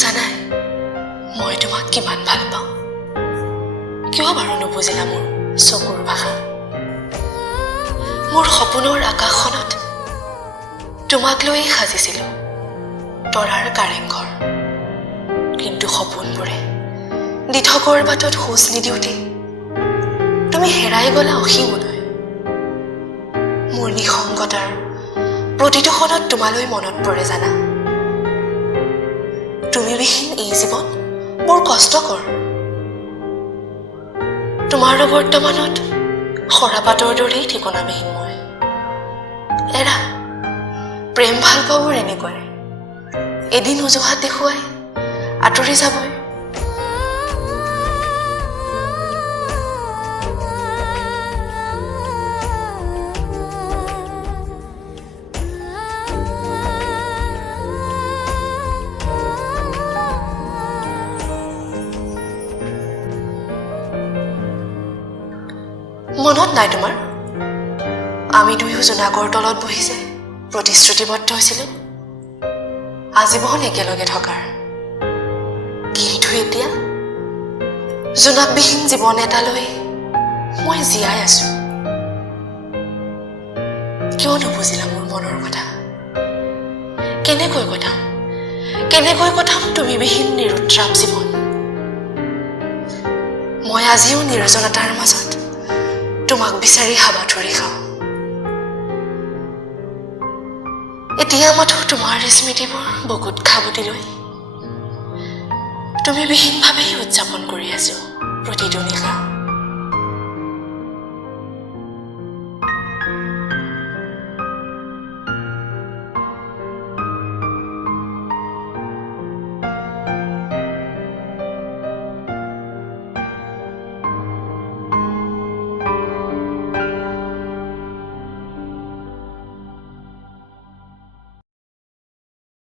জানাই মই তোমাক কিমান ভাল পাওঁ কিয় বাৰু নুবুজিলা মোৰ চকুৰ ভাষা মোৰ সপোনৰ আকাশখনত তোমাক লৈ সাজিছিলো তৰাৰ কাৰেংঘৰ কিন্তু সপোনবোৰে দিঠকৰ বাটত খোজ নিদিওঁতে তুমি হেৰাই গলা অসীমলৈ মোৰ নিসংগতাৰ প্ৰতিটো ক্ষণত তোমালৈ মনত পৰে জানা তুমি বিহীন এই জীৱন মোৰ কষ্টকৰ তোমাৰ বৰ্তমানত খৰাপাতৰ দৰেই ঠিকনাবিহীন মই এৰা প্ৰেম ভাল পাবৰ এনেকৈ এদিন অজুহাত দেখুৱাই আঁতৰি যাবই মনত নাই তোমাৰ আমি দুয়ো জোনাকৰ তলত বহিছে প্ৰতিশ্ৰুতিবদ্ধ হৈছিলো আজীৱন একেলগে থকাৰ কিন্তু এতিয়া জোনাকবিহীন জীৱন এটালৈ মই জীয়াই আছো কিয় নুবুজিলা মোৰ মনৰ কথা কেনেকৈ কথাম তুমি বিহীন নিৰুদ্ৰাপ জীৱন মই আজিও নিৰ্জনতাৰ মাজত তোমাক বিচাৰি হাবাথুৰি খাওঁ এতিয়া মাথো তোমাৰ স্মৃতিবোৰ বুকুত খাবতি লৈ তুমি বিহীনভাৱেই উদযাপন কৰি আছো প্ৰতিটো নিশা